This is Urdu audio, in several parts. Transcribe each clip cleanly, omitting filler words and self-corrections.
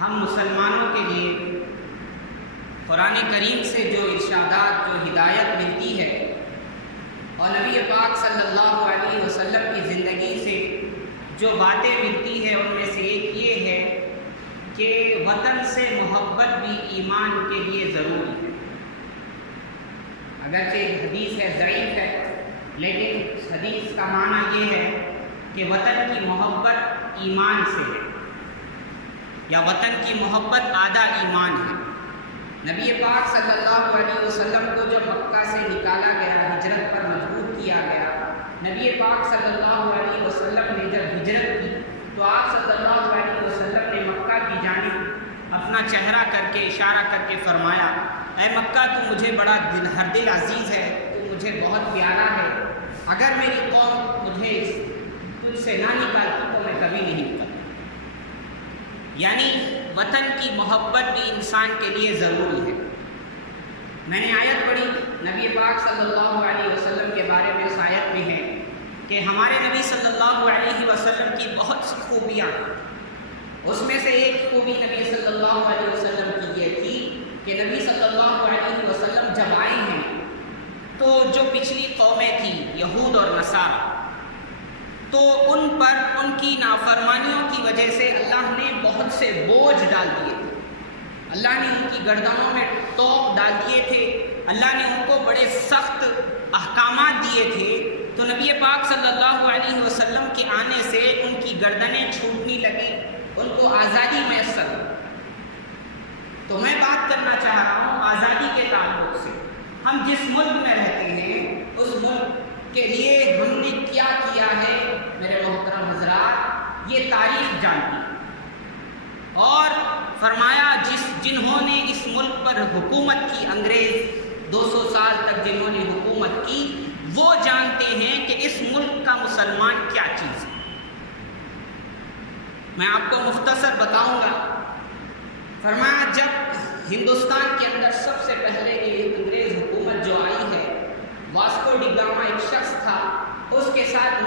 ہم مسلمانوں کے لیے قرآن کریم سے جو ارشادات، جو ہدایت ملتی ہے اور نبی پاک صلی اللہ علیہ وسلم کی زندگی سے جو باتیں ملتی ہے ان میں سے ایک یہ ہے کہ وطن سے محبت بھی ایمان کے لیے ضروری ہے۔ اگرچہ ایک حدیث ہے، ضعیف ہے، لیکن اس حدیث کا معنی یہ ہے کہ وطن کی محبت ایمان سے ہے، یا وطن کی محبت آدھا ایمان ہے۔ نبی پاک صلی اللہ علیہ وسلم کو جب مکہ سے نکالا گیا، ہجرت پر مجبور کیا گیا، نبی پاک صلی اللہ علیہ وسلم نے جب ہجرت کی تو آپ صلی اللہ علیہ وسلم نے مکہ کی جانب اپنا چہرہ کر کے اشارہ کر کے فرمایا، اے مکہ تو مجھے بڑا ہر دل عزیز ہے، تو مجھے بہت پیارا ہے، اگر میری قوم مجھے تجھ سے نہ نکالتی تو میں کبھی نہیں نکلتا۔ یعنی وطن کی محبت بھی انسان کے لیے ضروری ہے۔ میں نے آیت پڑھی نبی پاک صلی اللہ علیہ وسلم کے بارے میں، اس آیت میں ہے کہ ہمارے نبی صلی اللہ علیہ وسلم کی بہت سی خوبیاں، اس میں سے ایک خوبی نبی صلی اللہ علیہ وسلم کی یہ تھی کہ نبی صلی اللہ علیہ وسلم جب آئے ہیں تو جو پچھلی قومیں تھیں یہود اور نصارہ، تو ان پر ان کی نافرمانیوں کی وجہ سے اللہ نے بہت سے بوجھ ڈال دیے تھے، اللہ نے ان کی گردنوں میں طوق ڈال دیے تھے، اللہ نے ان کو بڑے سخت احکامات دیے تھے، تو نبی پاک صلی اللہ علیہ وسلم کے آنے سے ان کی گردنیں چھوٹنے لگی، ان کو آزادی میسر ہوئی۔ تو میں بات کرنا چاہ رہا ہوں آزادی کے تعلق سے۔ ہم جس ملک میں رہتے ہیں اس ملک کے لیے ہم نے کیا کیا ہے، میرے محترم حضرات، یہ تاریخ جانتی ہے۔ اور فرمایا جنہوں نے اس ملک پر حکومت کی، انگریز 200 سال تک جنہوں نے حکومت کی، وہ جانتے ہیں کہ اس ملک کا مسلمان کیا چیز ہے۔ میں آپ کو مختصر بتاؤں گا۔ فرمایا جب ہندوستان کے اندر سب سے پہلے یہ انگریز حکومت جو آئی ہے، واسکو ڈی گاما ایک شخص تھا، اس کے ساتھ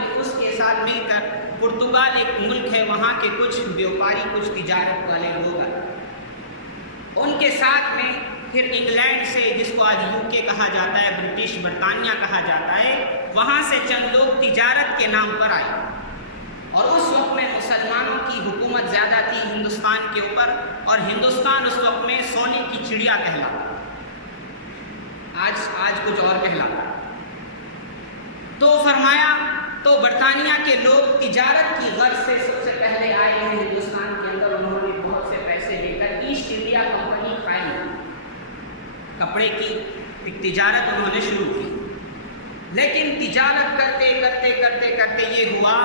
مل کر پرتگال ایک ملک ہے، وہاں کے کچھ بیوپاری، کچھ تجارت والے لوگ ہیں، ان کے ساتھ میں پھر انگلینڈ سے، جس کو آج یو کے کہا جاتا ہے، برٹش برطانیہ کہا جاتا ہے، وہاں سے چند لوگ تجارت کے نام پر آئے، اور اس وقت میں مسلمانوں کی حکومت زیادہ تھی ہندوستان کے اوپر، اور ہندوستان اس وقت میں سونے کی چڑیا کہلاتا، آج کچھ اور کہلاتا۔ تو فرمایا تو برطانیہ کے لوگ تجارت کی غرض سے سب سے پہلے آئے ہیں ہندوستان کے اندر، انہوں نے بہت سے پیسے لے کر ایسٹ انڈیا کمپنی قائم کی، کپڑے کی ایک تجارت انہوں نے شروع کی۔ لیکن تجارت کرتے یہ ہوا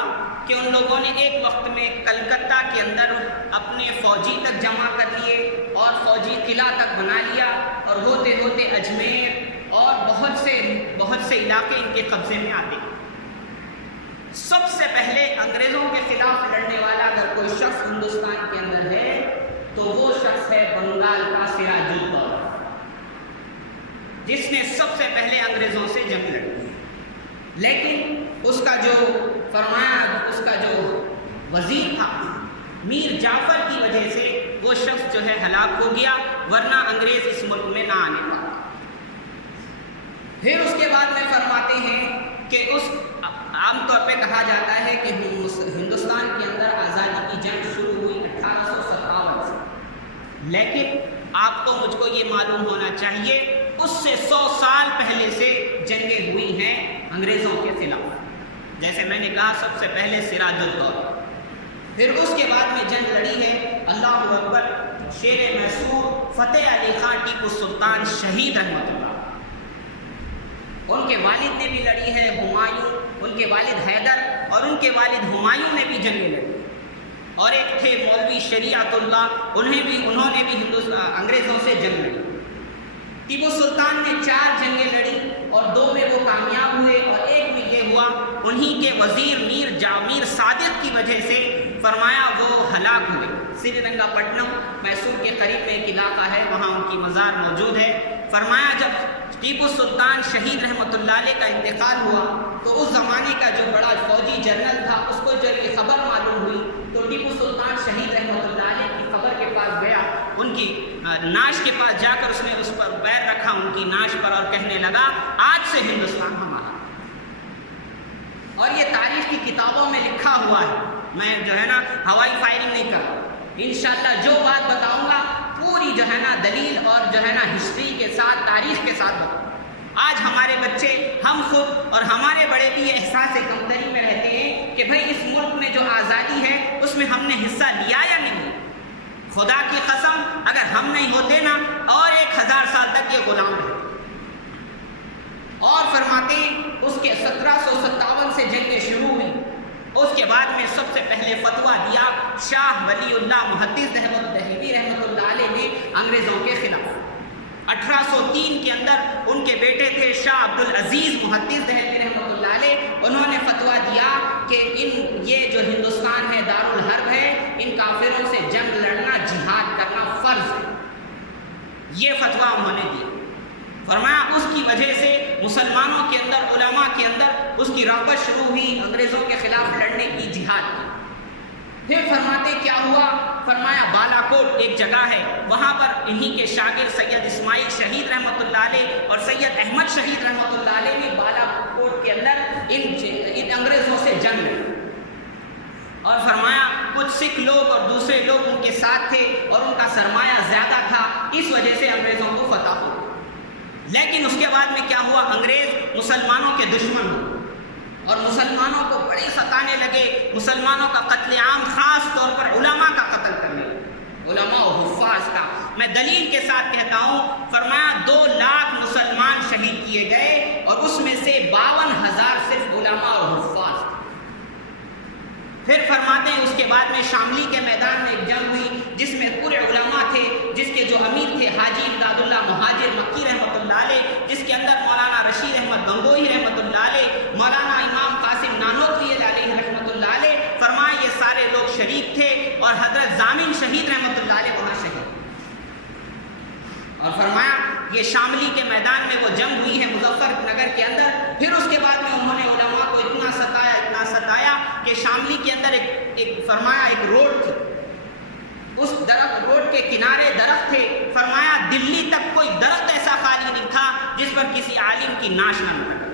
کہ ان لوگوں نے ایک وقت میں کلکتہ کے اندر اپنے فوجی تک جمع کر لیے اور فوجی قلعہ تک بنا لیا، اور ہوتے ہوتے اجمیر اور بہت سے علاقے ان کے قبضے میں آتے۔ سب سے پہلے انگریزوں کے خلاف لڑنے والا اگر کوئی شخص ہندوستان کے اندر ہے تو وہ شخص ہے بنگال کا سراج الدولہ، جس نے سب سے پہلے انگریزوں سے جنگ لڑی۔ لیکن اس کا جو وزیر تھا میر جعفر کی وجہ سے وہ شخص جو ہے ہلاک ہو گیا، ورنہ انگریز اس ملک میں نہ آنے پاتا۔ پھر اس کے بعد میں فرماتے ہیں کہ عام طور پہ کہا جاتا ہے کہ ہندوستان کے اندر آزادی کی جنگ شروع ہوئی 1857 سے، لیکن آپ کو مجھ کو یہ معلوم ہونا چاہیے اس سے 100 سال پہلے سے جنگیں ہوئی ہیں انگریزوں کے خلاف۔ جیسے میں نے کہا سب سے پہلے سراج الدولہ، پھر اس کے بعد میں جنگ لڑی ہے اللہ اکبر شیر میسور فتح علی خان ٹیپو سلطان شہید رحمۃ اللہ، ان کے والد نے بھی لڑی ہے، ہمایوں، ان کے والد حیدر اور ان کے والد ہمایوں نے بھی جنگیں لڑی، اور ایک تھے مولوی شریعت اللہ، انہوں نے بھی انگریزوں سے جنگ لڑی۔ ٹیپو سلطان نے 4 جنگیں لڑی اور 2 میں وہ کامیاب ہوئے، اور ایک میں یہ ہوا انہی کے وزیر میر صادق کی وجہ سے فرمایا وہ ہلاک ہوئے۔ سری رنگا پٹنم میسور کے قریب میں ایک علاقہ ہے، وہاں ان کی مزار موجود ہے۔ فرمایا جب ٹیپو سلطان شہید رحمۃ اللہ علیہ کا انتقال ہوا تو اس زمانے کا جو بڑا فوجی جنرل تھا، اس کو جب یہ خبر معلوم ہوئی تو ٹیپو سلطان شہید رحمۃ اللہ علیہ کی قبر کے پاس نعش کے پاس جا کر اس نے اس پر پیر رکھا ان کی نعش پر اور کہنے لگا آج سے ہندوستان ہمارا. اور یہ تاریخ کی کتابوں میں لکھا ہوا ہے. میں جو ہے نا ہوائی فائرنگ نہیں کر رہا. انشاءاللہ جو بات بتاؤں گا پوری جو ہے نا دلیل اور جو ہے نا ہسٹری کے ساتھ تاریخ کے ساتھ بتاؤں. آج ہمارے بچے ہم خود اور ہمارے بڑے بھی یہ احساس کمتری میں رہتے ہیں کہ بھئی اس ملک میں جو آزادی ہے اس میں ہم نے حصہ لیا یا نہیں. خدا کی قسم اگر ہم نہیں ہوتے نا اور 1000 سال تک یہ غلام رہے. اور فرماتے ہیں اس کے 1757 سے جنگیں شروع ہوئی. اس کے بعد میں سب سے پہلے فتویٰ دیا شاہ ولی اللہ محدث احمد دہلوی رحمۃ اللہ علیہ نے انگریزوں کے خلاف. 1803 کے اندر ان کے بیٹے تھے شاہ عبدالعزیز محدث دہلوی رحمۃ اللہ علیہ. انہوں نے فتویٰ دیا کہ یہ جو ہندوستان ہے دارالحرب ہے, ان کافروں سے جنگ لڑنا جہاد کرنا فرض ہے. یہ فتویٰ انہوں نے دیا. فرمایا اس کی وجہ سے مسلمانوں کے اندر علماء کے اندر اس کی رغبت شروع ہوئی انگریزوں کے خلاف لڑنے کی, جہاد کی. پھر فرماتے کیا ہوا, فرمایا بالا کوٹ ایک جگہ ہے وہاں پر انہی کے شاگرد سید اسماعیل شہید رحمۃ اللہ علیہ اور سید احمد شہید رحمۃ اللہ علیہ نے بالا کوٹ کے اندر ان انگریزوں سے جنگ لڑی. اور فرمایا کچھ سکھ لوگ اور دوسرے لوگ ان کے ساتھ تھے اور ان کا سرمایہ زیادہ تھا, اس وجہ سے انگریزوں کو فتح ہو. لیکن اس کے بعد میں کیا ہوا, انگریز مسلمانوں کے دشمن ہوئے اور مسلمانوں کو بڑے ستانے لگے. مسلمانوں کا قتل عام, خاص طور پر علماء کا قتل کرنے لگے, علماء و حفاظ کا. میں دلیل کے ساتھ کہتا ہوں, فرمایا 2 لاکھ مسلمان شہید کیے گئے اور اس میں سے 52,000 صرف علماء اور حفاظ تھے. پھر فرماتے ہیں اس کے بعد میں شاملی کے میدان میں ایک جنگ ہوئی جس میں پورے علماء تھے, جس کے جو امیر تھے حاجی امداد اللہ مہاجر مکی رحمۃ اللہ علیہ, جس کے اندر مولانا رشید احمد گنگوہی رحمۃ اللہ علیہ, مولانا امام قاسم نانوتوی علیہ رحمۃ اللہ علیہ. فرمایا یہ سارے لوگ شریک تھے اور حضرت ضامن شہید رحمۃ اللہ علیہ وہاں شہید. اور فرمایا یہ شاملی کے میدان میں وہ جنگ ہوئی ہے مظفر نگر کے اندر. پھر اس کے بعد میں انہوں نے علماء کو اتنا ستایا کہ شاملی کے اندر ایک فرمایا ایک روڈ تھی, اس درخت روڈ کے کنارے درخت تھے. فرمایا دلی تک کوئی درخت ایسا خالی نہیں تھا جس پر کسی عالم کی نعش نہ لگی.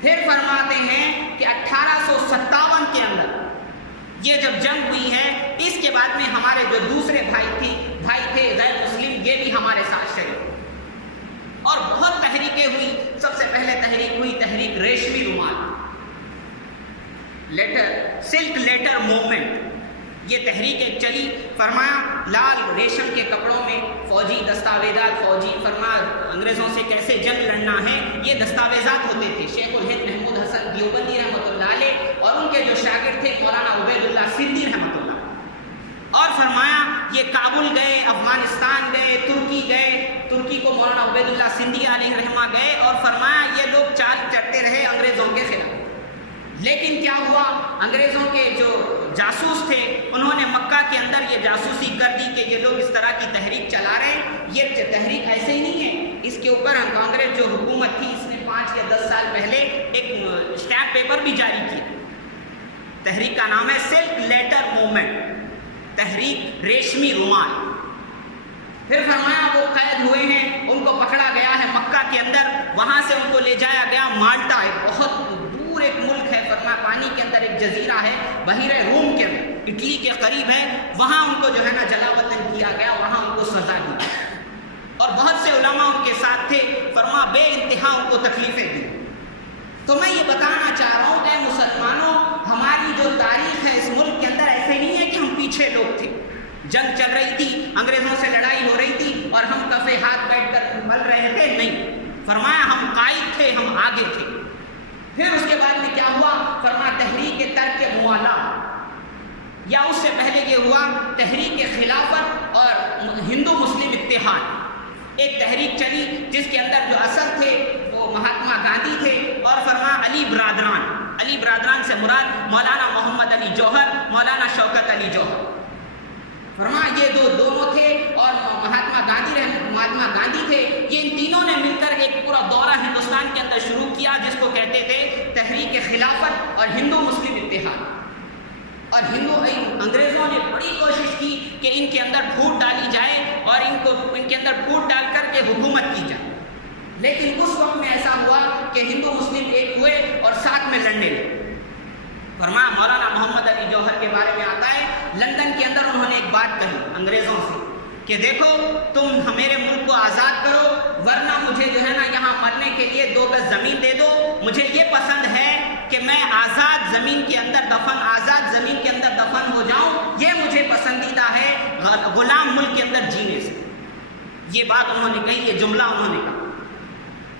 پھر فرماتے ہیں کہ 1857 کے اندر یہ جب جنگ ہوئی ہے, اس کے بعد میں ہمارے جو دوسرے بھائی تھے غیر مسلم, یہ بھی ہمارے ساتھ شریک اور بہت تحریکیں ہوئی. سب سے پہلے تحریک ہوئی تحریک ریشمی رومال, سلک لیٹر موومنٹ. یہ تحریک ایک چلی. فرمایا لال ریشم کے کپڑوں میں فوجی دستاویزات, فوجی فرمایا انگریزوں سے کیسے جنگ لڑنا ہے, یہ دستاویزات ہوتے تھے. شیخ الہند محمود حسن دیوبندی رحمۃ اللہ علیہ اور ان کے جو شاگرد تھے مولانا عبید اللہ سندھی رحمۃ اللہ. اور فرمایا یہ کابل گئے, افغانستان گئے, ترکی گئے, ترکی کو مولانا عبید اللہ سندھی علیہ رحمہ گئے. اور فرمایا یہ لوگ چال چڑھتے رہے انگریزوں کے خلاف. لیکن کیا ہوا, انگریزوں کے جو جاسوس تھے انہوں نے مکہ کے اندر یہ جاسوسی کر دی کہ یہ لوگ اس طرح کی تحریک چلا رہے ہیں. یہ تحریک ایسے ہی نہیں ہے, اس کے اوپر کانگریس جو حکومت تھی اس نے 5 یا 10 سال پہلے ایک اسٹیمپ پیپر بھی جاری کیا. تحریک کا نام ہے سلک لیٹر موومنٹ, تحریک ریشمی رومال. پھر فرمایا وہ قید ہوئے ہیں, ان کو پکڑا گیا ہے مکہ کے اندر, وہاں سے ان کو لے جایا گیا مالٹا, ایک بہت دور ایک ملک ہے. فرمایا پانی کے اندر ایک جزیرہ ہے بحیرہ روم کے اندر, اٹلی کے قریب ہے, وہاں ان کو جو ہے نا جلا وطن کیا گیا, وہاں ان کو سزا دی. اور بہت سے علماء ان کے ساتھ تھے. فرمایا بے انتہا ان کو تکلیفیں دی. تو میں یہ بتانا چاہ رہا ہوں کہ مسلمانوں, ہماری جو تاریخ ہے اس ملک کے اندر ایسے نہیں ہے کہ ہم پیچھے لوگ تھے, جنگ چل رہی تھی, انگریزوں سے لڑائی ہو رہی تھی اور ہم کفے ہاتھ بیٹھ کر مل رہے تھے. نہیں, فرمایا ہم قائد تھے, ہم آگے تھے. پھر اس کے بعد میں کیا ہوا, فرمایا تحریک ترک موالات, یا اس سے پہلے یہ ہوا تحریک خلافت اور ہندو مسلم اتحاد. ایک تحریک چلی جس کے اندر جو اصل تھے وہ مہاتما گاندھی تھے اور فرمایا علی برادران سے مراد مولانا محمد علی جوہر, مولانا شوکت علی جوہر. فرمایا یہ دونوں تھے اور مہاتما گاندھی تھے. یہ ان تینوں نے مل کر ایک پورا دورہ ہندوستان کے اندر شروع کیا جس کو کہتے تھے تحریک خلافت اور ہندو مسلم اتحاد. اور انگریزوں نے بڑی کوشش کی کہ ان کے اندر پھوٹ ڈالی جائے اور ان کے اندر پھوٹ ڈال کر کے حکومت کی جائے، لیکن اس وقت میں ایسا ہوا کہ ہندو مسلم ایک ہوئے اور ساتھ میں لڑنے لگے۔ فرمایا مولانا محمد علی جوہر کے بارے میں آتا ہے، لندن کے اندر انہوں نے ایک بات کہی انگریزوں سے کہ دیکھو تم میرے ملک کو آزاد کرو ورنہ مجھے جو ہے نا یہاں مرنے کے لیے 2 گز زمین دے دو، مجھے یہ پسند ہے کہ میں آزاد زمین کے اندر دفن ہو جاؤں، یہ مجھے پسندیدہ ہے غلام ملک کے اندر جینے سے۔ یہ بات انہوں نے کہی، یہ جملہ انہوں نے کہا۔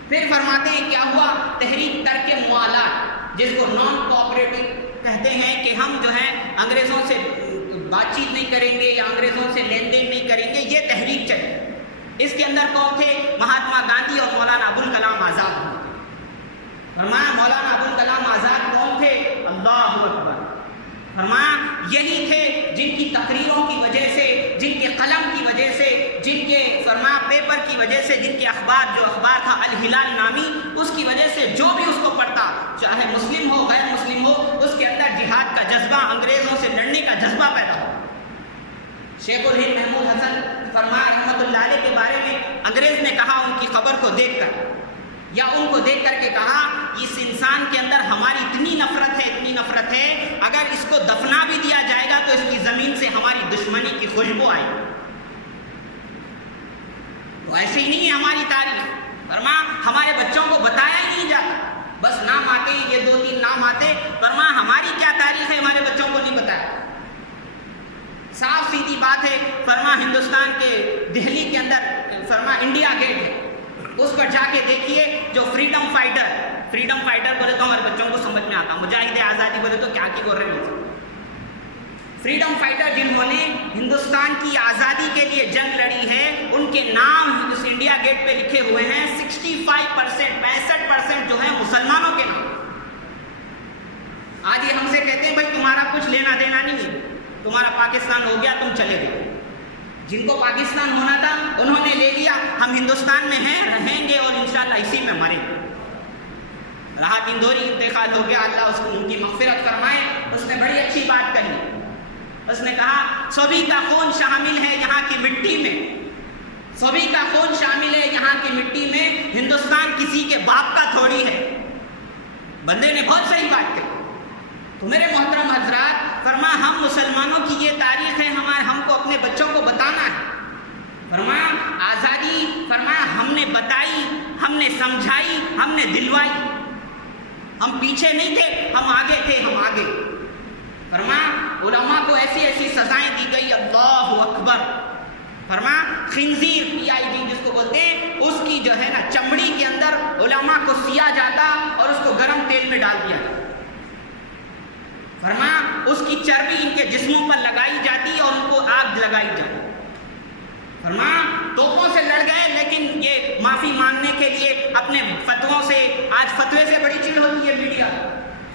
پھر فرماتے ہیں کیا ہوا، تحریک ترک موالات جس کو نان کوآپریٹو کہتے ہیں کہ ہم جو ہے انگریزوں سے بات چیت نہیں کریں گے یا انگریزوں سے لین دین نہیں کریں گے، یہ تحریک چلی۔ اس کے اندر کون تھے؟ مہاتما گاندھی اور مولانا ابوالکلام آزاد ہوئے۔ فرمایا مولانا ابوالکلام آزاد کون تھے؟ اللہ اکبر۔ فرمایا یہی تھے جن کی تقریروں کی وجہ سے، جن کے قلم کی وجہ سے، جن کے فرمایا پیپر کی وجہ سے، جن کے جو اخبار تھا الہلال نامی، اس کی وجہ سے جو بھی اس کو پڑھتا، چاہے مسلم ہو غیر مسلم ہو، اس کے اندر جہاد کا جذبہ، انگریزوں سے لڑنے کا جذبہ پیدا ہو۔ شیخ الہند محمود حسن فرمایا رحمۃ اللہ علیہ کے بارے میں انگریز نے کہا ان کی قبر کو دیکھ کر یا ان کو دیکھ کر کے کہا اس انسان کے اندر ہماری اتنی نفرت ہے اگر اس کو دفنا بھی دیا جائے گا تو اس کی زمین سے ہماری دشمنی کی خوشبو آئے گی۔ تو ایسے ہی نہیں ہے ہماری تاریخ، فرما ہمارے بچوں کو بتایا ہی نہیں جاتا، بس نام آتے ہیں، یہ 2-3 نام آتے، فرما ہماری کیا تاریخ ہے ہمارے بچوں کو نہیں بتایا۔ صاف سیدھی بات ہے، فرما ہندوستان کے دہلی کے اندر فرما انڈیا گیٹ ہے، اس پر جا کے دیکھیے جو فریڈم فائٹر بولے تو ہمارے بچوں کو سمجھ میں آتا، مجاہد آزادی بولے تو کیا کی بول رہے ہیں، فریڈم فائٹر جنہوں نے ہندوستان کی آزادی کے لیے جنگ لڑی ہے، ان کے نام اس انڈیا گیٹ پہ لکھے ہوئے ہیں۔ 65% جو ہے مسلمانوں کے نام۔ آج یہ ہم سے کہتے ہیں بھائی تمہارا کچھ لینا دینا نہیں ہے، تمہارا پاکستان ہو گیا تم چلے گئے۔ جن کو پاکستان ہونا تھا انہوں نے لے لیا، ہم ہندوستان میں ہیں، رہیں گے اور انشاءاللہ اسی میں مریں گے۔ راحت اندوری انتقال ہو گیا، اللہ ان کی مغفرت فرمائے، اس نے بڑی اچھی بات کہی، اس نے کہا سبھی کا خون شامل ہے یہاں کی مٹی میں، سبھی کا خون شامل ہے یہاں کی مٹی میں، ہندوستان کسی کے باپ کا تھوڑی ہے۔ بندے نے بہت صحیح بات کہی۔ تو میرے محترم حضرات، فرما ہم مسلمانوں کی یہ تاریخ ہے، ہم کو اپنے بچوں کو بتانا ہے۔ فرمایا آزادی، فرمایا ہم نے بتائی، ہم نے سمجھائی، ہم نے دلوائی، ہم پیچھے نہیں تھے، ہم آگے تھے، ہم آگے۔ فرمایا علماء کو ایسی سزائیں دی گئی، اللہ اکبر۔ فرمایا خنزیر PID جس کو بولتے ہیں، اس کی جو ہے نا چمڑی کے اندر علماء کو سیا جاتا اور اس کو گرم تیل میں ڈال دیا جاتا۔ فرمایا اس کی چربی ان کے جسموں پر لگائی جاتی اور ان کو آگ لگائی جاتی۔ فرمایا توپوں سے لڑ گئے لیکن یہ معافی مانگنے کے لیے اپنے فتووں سے، آج فتوے سے بڑی چیز ہوتی ہے میڈیا،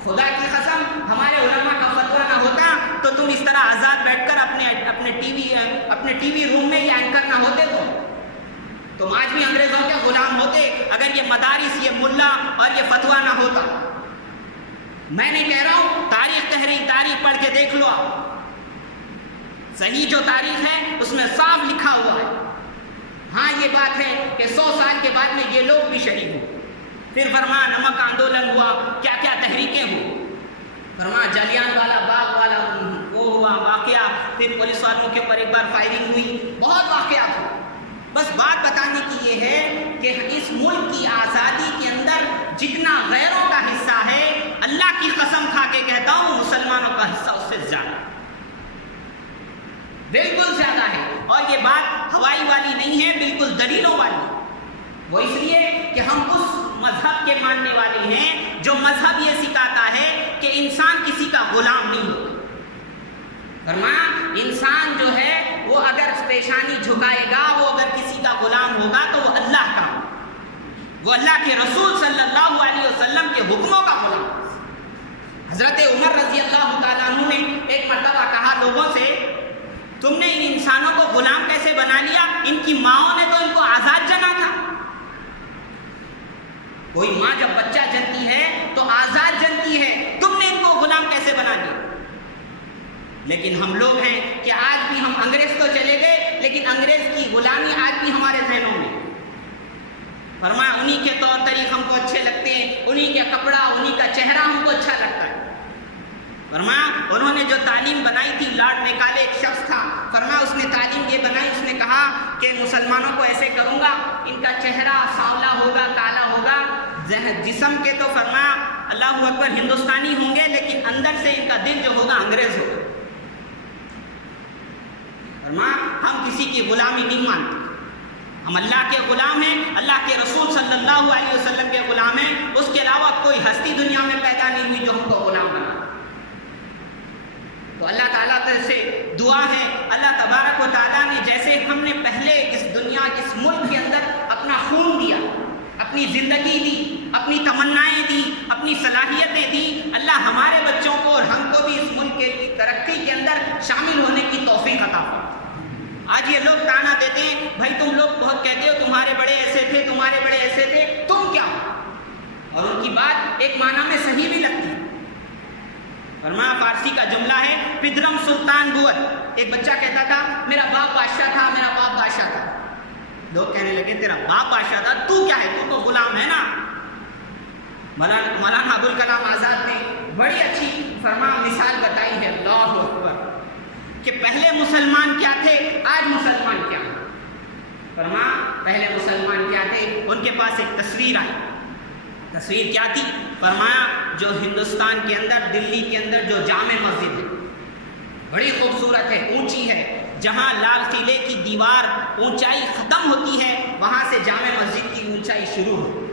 خدا کی قسم ہمارے علماء کا فتویٰ نہ ہوتا تو تم اس طرح آزاد بیٹھ کر اپنے ٹی وی روم میں یہ اینکر نہ ہوتے، تم آج بھی انگریزوں کے غلام ہوتے اگر یہ مدارس، یہ ملا اور یہ فتویٰ نہ ہوتا۔ میں نہیں کہہ رہا ہوں، تاریخ پڑھ کے دیکھ لو آپ، صحیح جو تاریخ ہے اس میں صاف لکھا ہوا ہے۔ ہاں یہ بات ہے کہ 100 سال کے بعد میں یہ لوگ بھی شریک ہو۔ پھر فرما نمک آندولن ہوا، کیا کیا تحریکیں ہوئی، فرما جالیان والا باغ والا وہ ہوا واقعہ، پھر پولیس والوں کے اوپر ایک بار فائرنگ ہوئی، بہت واقعات ہوئے۔ بس بات بتانے کی یہ ہے کہ اس ملک کی آزادی کے اندر جتنا غیروں کا حصہ ہے، اللہ کی قسم کھا کے کہتا ہوں مسلمانوں کا حصہ اس سے زیادہ، بالکل زیادہ ہے۔ اور یہ بات ہوائی والی نہیں ہے، بالکل دلیلوں والی۔ وہ اس لیے کہ ہم اس مذہب کے ماننے والے ہیں جو مذہب یہ سکھاتا ہے کہ انسان کسی کا غلام نہیں ہوتا۔ فرمایا انسان جو ہے وہ اگر پیشانی جھکائے گا، وہ اگر کسی کا غلام ہوگا تو وہ اللہ کا، وہ اللہ کے رسول صلی اللہ علیہ وسلم کے حکموں کا غلام۔ حضرت عمر رضی اللہ تعالیٰ عنہ نے ایک مرتبہ کہا لوگوں سے، تم نے ان انسانوں کو غلام کیسے بنا لیا؟ ان کی ماؤں نے تو ان کو آزاد جنا تھا۔ کوئی ماں جب بچہ جنتی ہے تو آزاد جنتی ہے، تم نے ان کو غلام کیسے بنا لیا؟ لیکن ہم لوگ ہیں کہ آج بھی ہم انگریز تو چلے گئے لیکن انگریز کی غلامی آج بھی ہمارے ذہنوں میں. فرمایا انہی کے طور طریق ہم کو اچھے لگتے ہیں, انہی کا کپڑا, انہی کا چہرہ ہم کو اچھا لگتا ہے. فرمایا انہوں نے جو تعلیم بنائی تھی, لارڈ میکالے ایک شخص تھا, فرمایا اس نے تعلیم یہ بنائی, اس نے کہا کہ مسلمانوں کو ایسے کروں گا, ان کا چہرہ سانولا ہوگا, کالا ہوگا, جسم کے تو فرمایا اللہ اکبر ہندوستانی ہوں گے لیکن اندر سے ان کا دل جو ہوگا انگریز ہوگا. فرمایا ہم کسی کی غلامی نہیں مانتے, ہم اللہ کے غلام ہیں, اللہ کے رسول صلی اللہ علیہ وسلم کے غلام ہیں, اس کے علاوہ کوئی ہستی دنیا میں پیدا نہیں ہوئی جو ہم کو غلام بنا. تو اللہ تعالیٰ سے دعا ہے, اللہ تبارک و تعالیٰ نے جیسے ہم نے پہلے اس دنیا اس ملک کے اندر اپنا خون دیا, اپنی زندگی دی, اپنی تمنائیں دی, اپنی صلاحیتیں دی, اللہ ہمارے بچوں کو اور ہم کو بھی اس ملک کے ترقی کے اندر شامل ہونے کی توفیق عطا فرمائے. آج یہ لوگ تانا دیتے ہیں, بھائی تم لوگ بہت کہتے ہو تمہارے بڑے ایسے تھے, تمہارے بڑے ایسے تھے, تم کیا ہو؟ اور ان کی بات ایک معنی میں صحیح بھی لگتی ہے. فرمایا فارسی کا جملہ ہے پدرم سلطان بوت, ایک بچہ کہتا تھا میرا باپ بادشاہ تھا, میرا باپ بادشاہ تھا. لوگ کہنے لگے تیرا باپ بادشاہ تھا, تو کیا ہے, تو غلام ہے نا. مولانا ابوالکلام آزاد نے بڑی اچھی فرمایا مثال بتائی ہے, اللہ اکبر, کہ پہلے مسلمان کیا تھے, آج مسلمان کیا ہیں. فرمایا پہلے مسلمان کیا تھے, ان کے پاس ایک تصویر آئی. تصویر کیا تھی؟ فرمایا جو ہندوستان کے اندر, دلی کے اندر جو جامع مسجد ہے, بڑی خوبصورت ہے, اونچی ہے, جہاں لال قلعے کی دیوار اونچائی ختم ہوتی ہے وہاں سے جامع مسجد کی اونچائی شروع ہو.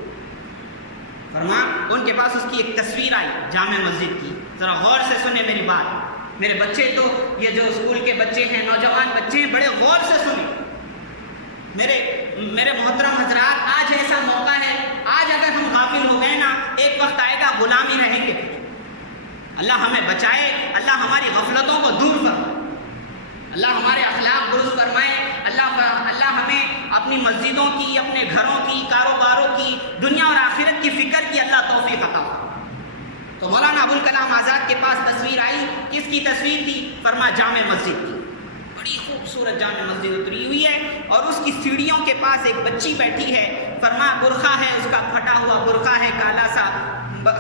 فرمایا ان کے پاس اس کی ایک تصویر آئی جامع مسجد کی. ذرا غور سے سنیں میری بات, میرے بچے تو یہ جو اسکول کے بچے ہیں, نوجوان بچے ہیں, بڑے غور سے سنیں. میرے محترم حضرات, آج ایسا موقع ہے, آج اگر ہم غافل ہو گئے نا, ایک وقت آئے گا غلامی رہیں گے. اللہ ہمیں بچائے, اللہ ہماری غفلتوں کو دور فرمائے, اللہ ہمارے اخلاق درست فرمائے, اللہ ہمیں اپنی مسجدوں کی, اپنے گھروں کی, کاروباروں کی, دنیا اور آخرت کی فکر کی اللہ توفیق عطا فرمائے. تو مولانا ابوالکلام آزاد کے پاس تصویر آئی, کس کی تصویر تھی؟ فرمایا جامع مسجد کی, بڑی خوبصورت جامع مسجد اتری ہوئی ہے, اور اس کی سیڑھیوں کے پاس ایک بچی بیٹھی ہے. فرمایا برقع ہے, اس کا پھٹا ہوا برقع ہے, کالا سا,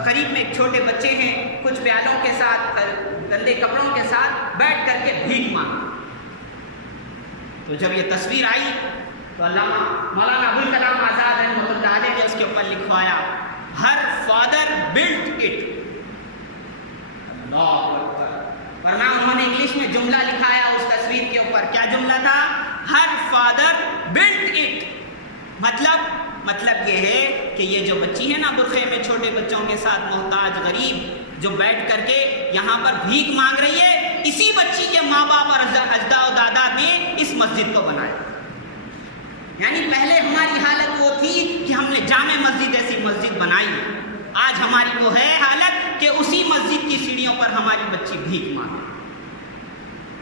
قریب میں ایک چھوٹے بچے ہیں, کچھ پیالوں کے ساتھ, گندے کپڑوں کے ساتھ بیٹھ کر کے بھیک مانگ. تو جب یہ تصویر آئی تو علامہ مولانا ابوالکلام آزاد رحمۃ اللہ علیہ نے اس کے اوپر لکھوایا ہر فادر بلٹ اٹ. ورنہ انہوں نے انگلش میں جملہ لکھایا اس تصویر کے اوپر, کیا جملہ تھا؟ Her father built it. مطلب یہ ہے کہ یہ جو بچی ہے نا برقعے میں چھوٹے بچوں کے ساتھ, محتاج غریب جو بیٹھ کر کے یہاں پر بھیک مانگ رہی ہے, اسی بچی کے ماں باپ اور اجداد و دادا نے اس مسجد کو بنایا. یعنی پہلے ہماری حالت وہ تھی کہ ہم نے جامع مسجد ایسی مسجد بنائی, آج ہماری وہ ہے حالت کہ اسی مسجد کی سیڑھیوں پر ہماری بچی بھیک مانگے.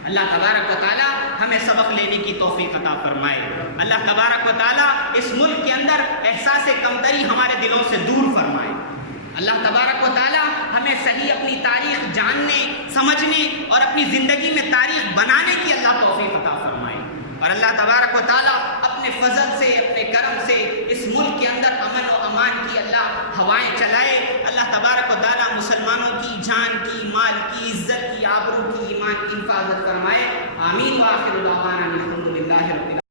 اللہ تبارک و تعالیٰ ہمیں سبق لینے کی توفیق عطا فرمائے. اللہ تبارک و تعالیٰ اس ملک کے اندر احساس کمتری ہمارے دلوں سے دور فرمائے. اللہ تبارک و تعالیٰ ہمیں صحیح اپنی تاریخ جاننے, سمجھنے اور اپنی زندگی میں تاریخ بنانے کی اللہ توفیق عطا فرمائے. اور اللہ تبارک و تعالیٰ اپنے فضل سے, اپنے کرم سے اس ملک کے اندر امن و امان کی اللہ ہوائیں چلائے. اللہ تبارک و تعالیٰ مسلمانوں کی جان کی, مال کی, عزت کی, آبرو کی, ایمان کی حفاظت فرمائے. آمین. وآخر دعوانا الحمد للہ رب العالمین.